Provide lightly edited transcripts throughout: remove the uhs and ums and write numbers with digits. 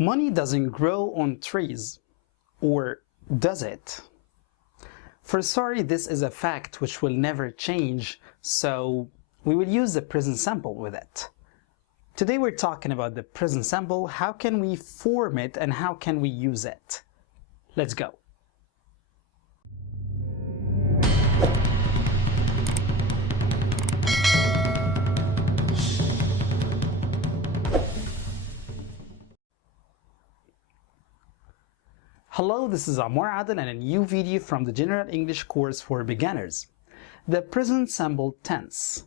Money doesn't grow on trees. Or does it? For sorry, this is a fact which will never change, so we will use the present simple with it. Today we're talking about the present simple, how can we form it and how can we use it. Let's go. Hello, this is Amar Adel and a new video from the General English course for beginners. The present simple tense.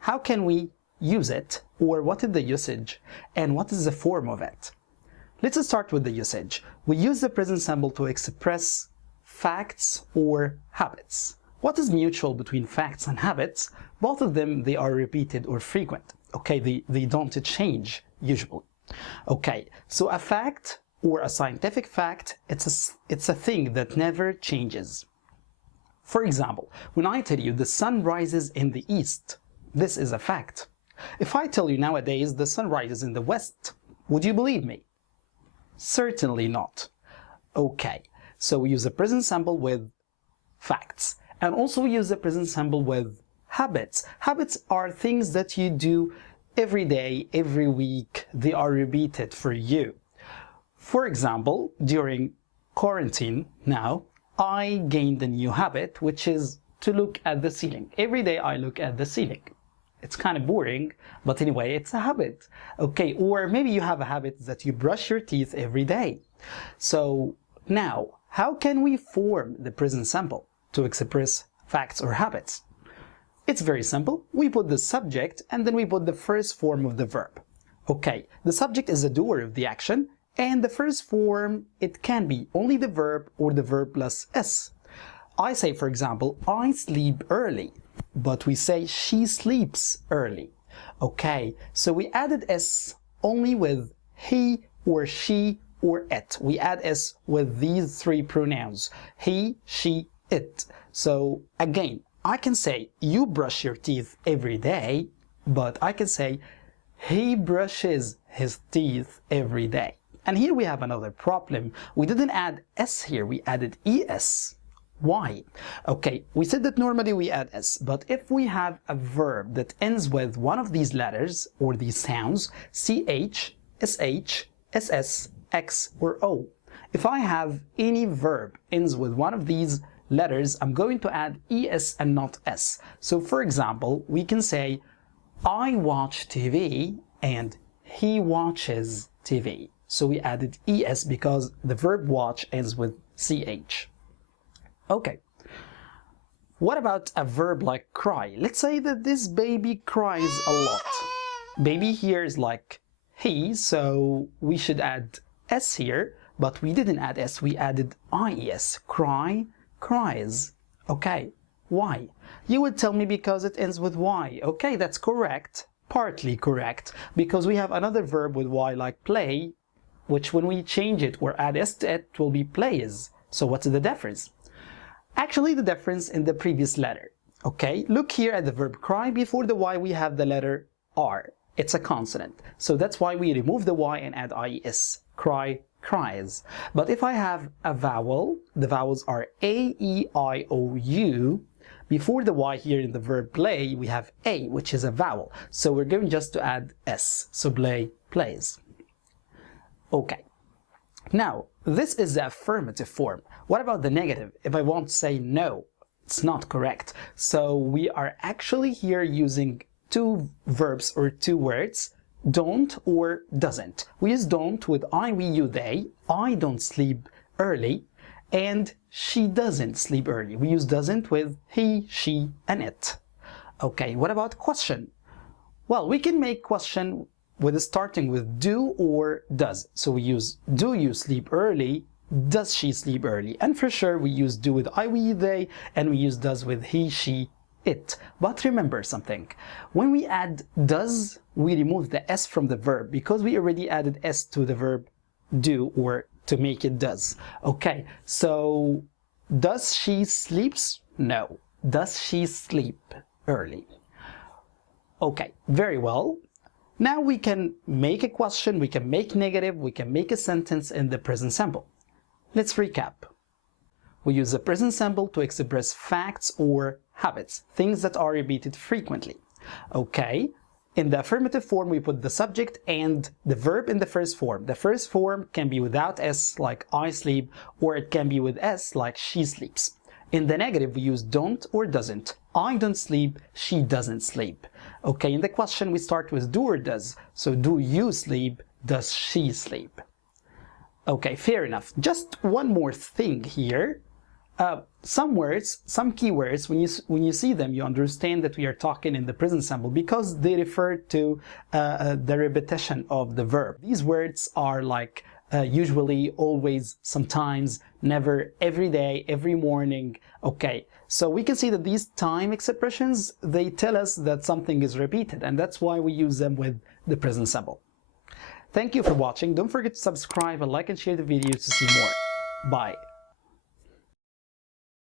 How can we use it, or what is the usage, and what is the form of it? Let's start with the usage. We use the present simple to express facts or habits. What is mutual between facts and habits? Both of them, they are repeated or frequent. Okay, they don't change usually. Okay, so a fact or a scientific fact, it's a thing that never changes. For example, when I tell you the sun rises in the east, this is a fact. If I tell you nowadays the sun rises in the west, would you believe me? Certainly not. Okay, so we use the present simple with facts, and also we use the present simple with habits. Habits are things that you do every day, every week. They are repeated for you. For example, during quarantine now, I gained a new habit, which is to look at the ceiling. Every day I look at the ceiling. It's kind of boring, but anyway, it's a habit. Okay, or maybe you have a habit that you brush your teeth every day. So now, how can we form the present simple to express facts or habits? It's very simple. We put the subject and then we put the first form of the verb. Okay, the subject is the doer of the action, and the first form, it can be only the verb or the verb plus s. I say, for example, I sleep early, but we say she sleeps early. Okay, so we added s only with he or she or it. We add s with these three pronouns, he, she, it. So again, I can say you brush your teeth every day, but I can say he brushes his teeth every day. And here we have another problem. We didn't add s here, we added es. Why? Okay, we said that normally we add s, but if we have a verb that ends with one of these letters or these sounds, ch, sh, ss, x, or o. If I have any verb ends with one of these letters, I'm going to add es and not s. So for example, we can say I watch TV and he watches TV. So we added es because the verb watch ends with ch. Okay. What about a verb like cry? Let's say that this baby cries a lot. Baby here is like he, so we should add s here, but we didn't add s, we added ies. Cry, cries. Okay. Why? You would tell me because it ends with y. Okay, that's correct. Partly correct. Because we have another verb with y like play, which when we change it or add s to it will be plays. So what's the difference? Actually, the difference in the previous letter. Okay, look here at the verb cry. Before the y we have the letter r. It's a consonant. So that's why we remove the y and add ies. Cry, cries. But if I have a vowel, the vowels are a, e, I, o, u. Before the y here in the verb play, we have a, which is a vowel. So we're going just to add s. So play, plays. Okay. Now, this is the affirmative form. What about the negative? If I want to say no, it's not correct. So we are actually here using two verbs or two words, don't or doesn't. We use don't with I, we, you, they. I don't sleep early, and she doesn't sleep early. We use doesn't with he, she, and it. Okay, what about question? Well, we can make question with starting with do or does. So we use do you sleep early, does she sleep early, and for sure we use do with I, we, you, they, and we use does with he, she, it. But remember something, when we add does, we remove the s from the verb because we already added s to the verb do or to make it does. Okay, so does she sleeps? No. Does she sleep early? Okay, very well. Now we can make a question, we can make negative, we can make a sentence in the present simple. Let's recap. We use the present simple to express facts or habits, things that are repeated frequently. Okay, in the affirmative form we put the subject and the verb in the first form. The first form can be without S, like I sleep, or it can be with S, like she sleeps. In the negative we use don't or doesn't. I don't sleep, she doesn't sleep. Okay, in the question we start with do or does. So do you sleep, does she sleep? Okay, fair enough. Just one more thing here. Some words, some keywords, when you see them, you understand that we are talking in the present simple because they refer to the repetition of the verb. These words are like usually, always, sometimes, never, every day, every morning. Okay, so we can see that these time expressions, they tell us that something is repeated, and that's why we use them with the present simple. Thank you for watching. Don't forget to subscribe and like and share the video to see more. Bye.